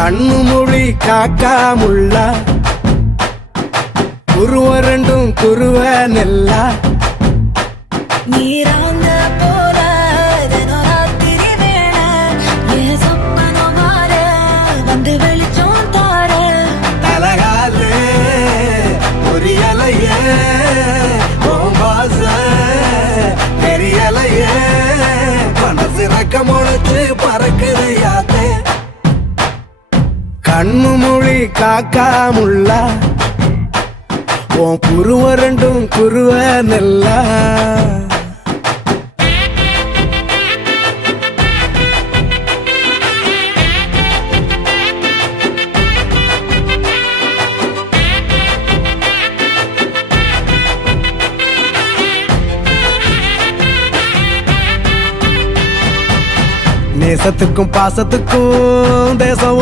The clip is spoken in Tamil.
கண்ணு மொழி காக்காமுள்ள குருவ ரெண்டும் குருவ நெல்லா நீராங்க போல ராத்திரி வேண என் சொப்பனம் மாற வந்து வெளிச்சம் தார அழகாலே புரியலையே பாச தெரியலையே மனசு ரக்க முளைச்சு பறக்குதையாத்தே கண்ணு மொழி காக்காமுள்ள உன் குருவ ரெண்டும் குருவ நெல்லா நேசத்துக்கும் பாசத்துக்கும் தேசம்